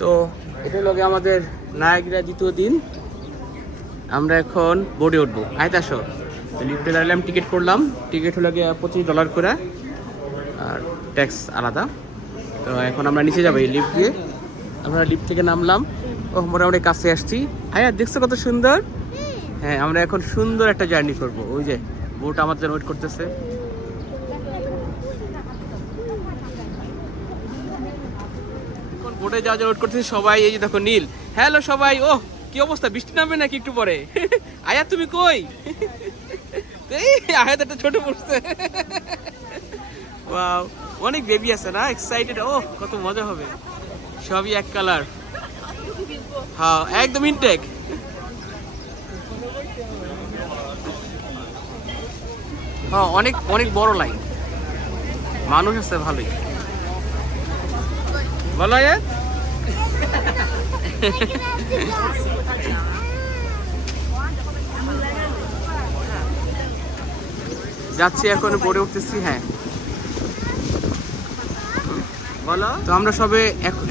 তো এটা লগে আমাদের নায়করা দ্বিতীয় দিন। আমরা এখন বোর্ডে উঠবো। আয়ত আসো লিফটে দাঁড়ালাম টিকিট করলাম। টিকিট হলো গিয়ে পঁচিশ ডলার করে। আর ট্যাক্স আলাদা। তো এখন আমরা নিচে যাব এই লিফট দিয়ে। আমরা লিফট থেকে নামলাম। ও মোটামুটি কাছে আসছি। আয়া দেখছ কত সুন্দর? হ্যাঁ আমরা এখন সুন্দর একটা জার্নি করব। ওই যে বোট আমাদের ওয়েট করতেছে। বোটে যাওয়ার জন্য ওয়েট করতেছি, সবাই এই যে দেখো নীল। হ্যালো সবাই ও কি অবস্থা? বৃষ্টি নামবে নাকি একটু পরে? আয়া তুমি কই? আয়াত একটা ছোট পড়ছে। ওয়াও অনেক বেবি আছে না? এক্সাইটেড ও কত মজা হবে। সবই এক কালার হ্যাঁ একদম ইনটেক হ্যাঁ অনেক অনেক বড় লাইন মানুষ আছে, ভালোই। বলো আয়া যাচ্ছি এখন বোর্ডে উঠতেছি হ্যাঁ। বলো। তো আমরা সবে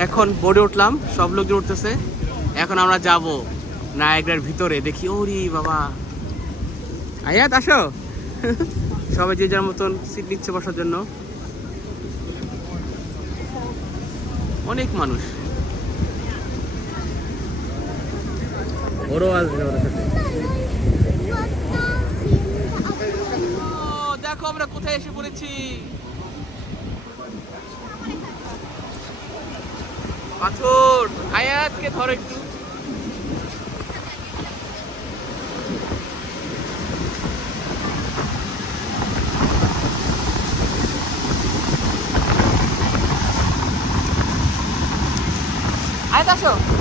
এখন বোর্ডে উঠলাম সব লোকজন উঠতেছে। এখন আমরা যাব নায়গ্রার ভিতরে দেখি ওরি বাবা। আয়াত আসো। সবাই যে যার মতন সিট নিচ্ছে বসার জন্য। অনেক মানুষ। ওরও আসবে ওর সাথে। দেখো আমরা কোথায় এসে পড়েছি। পাথর, আয়াতকে ধরো একটু। আয়াত আসো।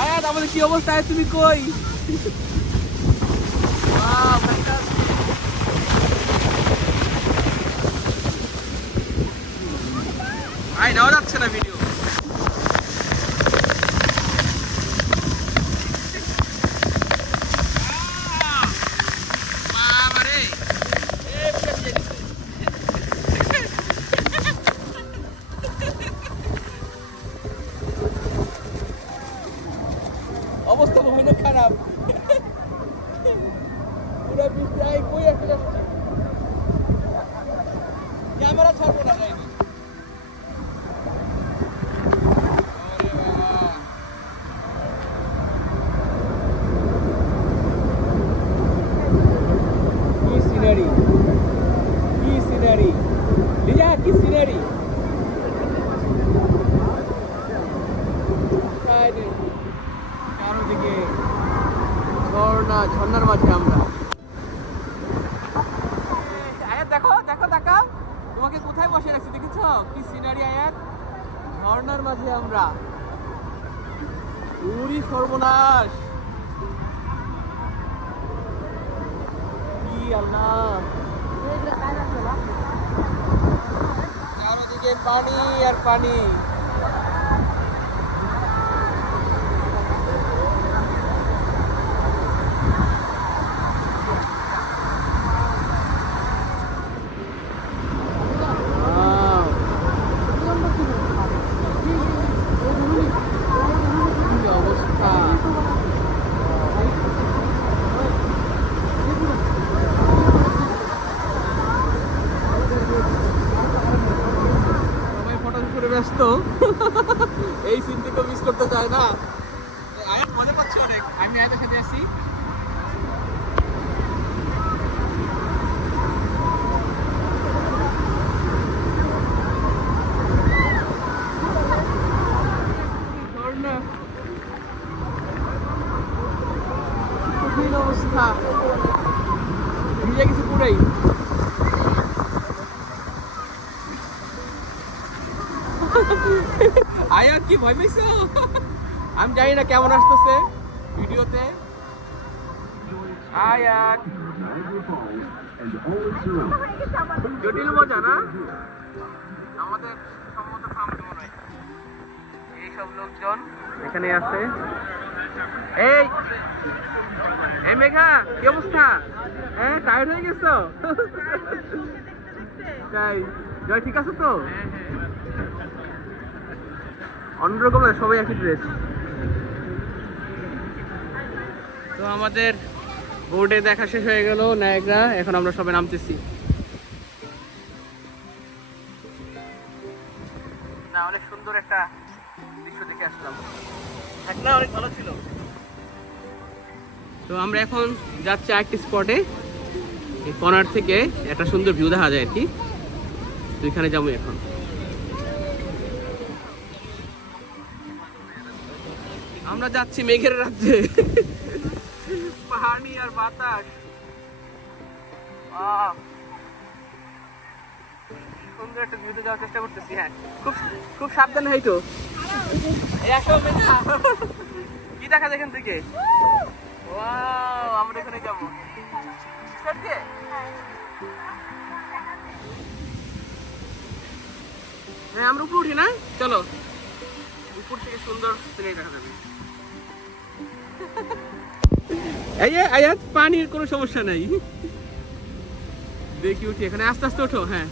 আয়াত আমাদের কি অবস্থা? তুমি কই. আই নেওয়া যাচ্ছে না ভিডিও অবস্থা ভয়ানক খারাপ পুরো বিদ্যায় কই একটা যাচ্ছে ক্যামেরা ছাড়বো না যাইনি ওরে বাবা। কি সিনারি কি সিনারি লিজা কি সিনারি চারোদিকে ঝর্ণা ঝর্ণার মাঝে কোথায় বসে রাখছি ঝর্ণার মাঝে আমরা। উরি সর্বনাশ। কি আল্লাহ। পানি আর পানি Wow. কি অবস্থা ব্যস্ত এই সিন থেকে মিস করতে চায় না আয়াত মজা পাচ্ছি অনেক আমি আয়াতের সাথে আছি ঝর্ণা। কঠিন অবস্থা ভিজে গেছে পুরাই আয়াত কি ভয় পেয়েছ আমি জানি না কেমন আসতেছে ভিডিওতে। জটিল মজা না? আমাদের সম্মত সামনে মনে হয়। এইসব লোকজন এখানে আছে। এই এই মেঘা কি অবস্থা? হ্যাঁ টায়ার্ড হয়ে গেছো? তাই জয় ঠিক আছে তো? অন্যরকম না, সবাই একই ড্রেস তো আমাদের বোর্ডে দেখা শেষ হয়ে গেল, নায়করা, এখন আমরা সবাই নামতেছি। না, অনেক সুন্দর একটা দৃশ্য দেখে আসলাম। না অনেক ভালো ছিল। তো আমরা এখন যাচ্ছি আরেকটি স্পটে কর্নার থেকে একটা সুন্দর ভিউ দেখা যায় আর কি। তো এখানে যাব এখন। আমরা যাচ্ছি মেঘের রাজ্যে। পাহাড়ি আর বাতাস! সুন্দর একটা ভিউতে যাওয়ার চেষ্টা করতেছি হ্যাঁ। খুব খুব সাবধানে হয়তো এই কি দেখা যায় এখান থেকে? আমরা এখানে যাব। হ্যাঁ আমরা উপরে উঠি না? চলো। উপর থেকে সুন্দর সিনারি দেখা যাবে। আয়াত পানির কোনো সমস্যা নাই। দেখি উঠি, এখানে আস্তে আস্তে ওঠো হ্যাঁ।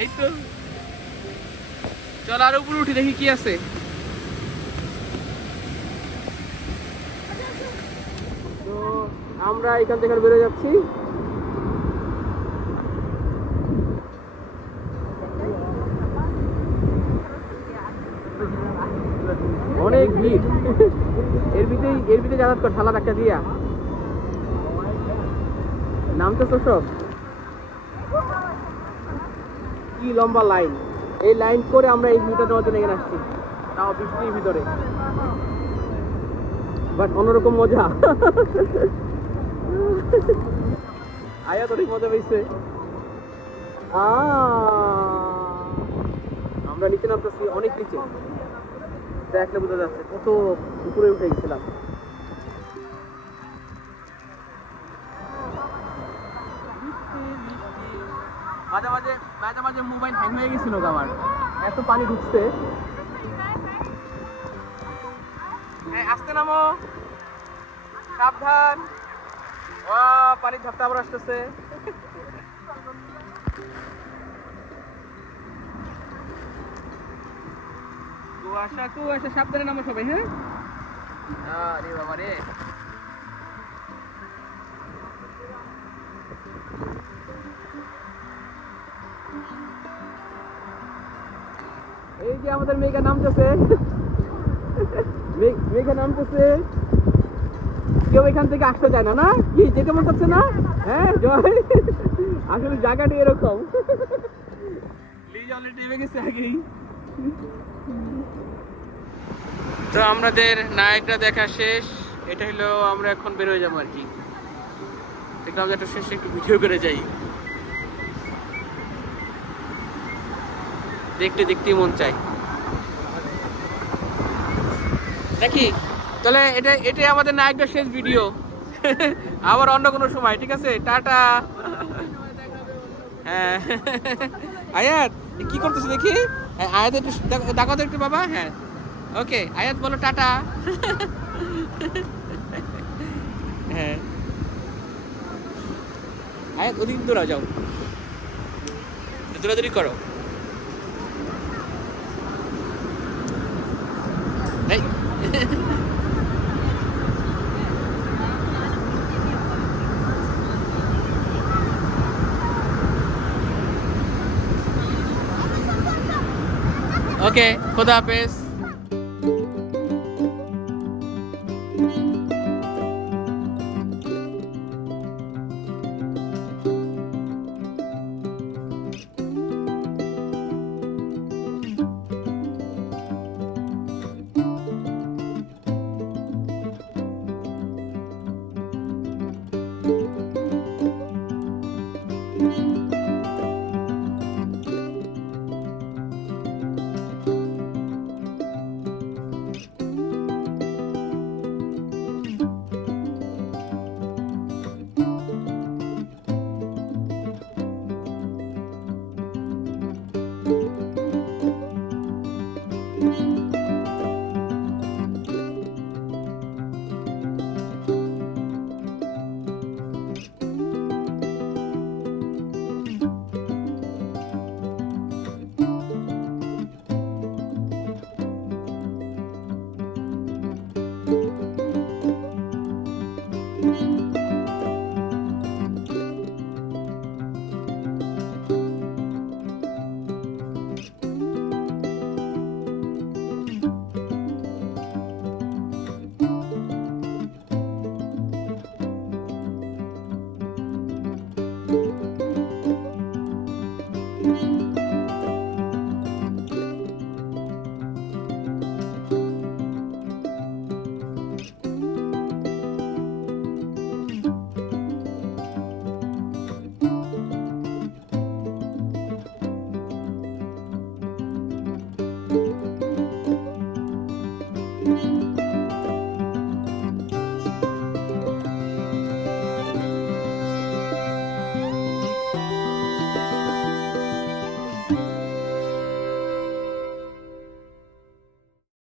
এই তো। চল আর উপরে উঠি, দেখি কি আছে। তো আমরা এখান থেকে বেরো যাচ্ছি। অনেক ভিড়। এর ভিতরেই এর ভিতরে যাতায়াত কর ঠালা দিয়া। নাম তো সব। কি লম্বা লাইন। এই লাইন করে আমরা এই ভিউটা নেওয়ার জন্য এখানে আসছি। তাও বৃষ্টির ভিতরে। বাট অন্যরকম মজা। আয়া তোর মজা পেয়েছে আমরা নিচে নামতেছি অনেক নিচে। দেখলে বোঝা যাচ্ছে, কত উপরে উঠে গেছিলাম। মাঝে মাঝে মাঝে মাঝে মোবাইল হ্যাং হয়ে গেছিল আমার। এত পানি ঢুকছে। আস্তে নামো। সাবধান। পানির ঝাপটা আবার আসতেছে। কুয়াশা কুয়াশা সাবধানে নামো সবাই হ্যাঁ? আরে বাবা রে। এই যে আমাদের মেঘা নামতেছে। মেঘা নামতেছে। কেউ এখান থেকে আসতে চায় না না? কি যেতে মন চাচ্ছে না? হ্যাঁ জয়। আসলে জায়গাটা এরকম। লিজ অলরেডি নেমে গেছে আগেই। তো আমাদের নায়করা দেখা শেষ। এটা হলো আমরা এখন বের হয়ে যাব আর কি। দেখলাম যে একটু শেষে একটু ভিডিও করে যাই। দেখতে দেখতেই মন চাই নাকি? তাহলে এটা, এটাই আমাদের নায়কদের শেষ ভিডিও আবার অন্য কোনো সময়, ঠিক আছে? টাটা। হ্যাঁ। আয়াত কি করতেছে দেখি? আয়াত, একটু দেখ- দেখাও তো একটু বাবা। হ্যাঁ। ওকে আয়াত বলো টাটা। হ্যাঁ। আয়াত ওদিক দৌড়াও যাও। দৌড়াদৌড়ি করো। ওকে খোদা হাফেজ।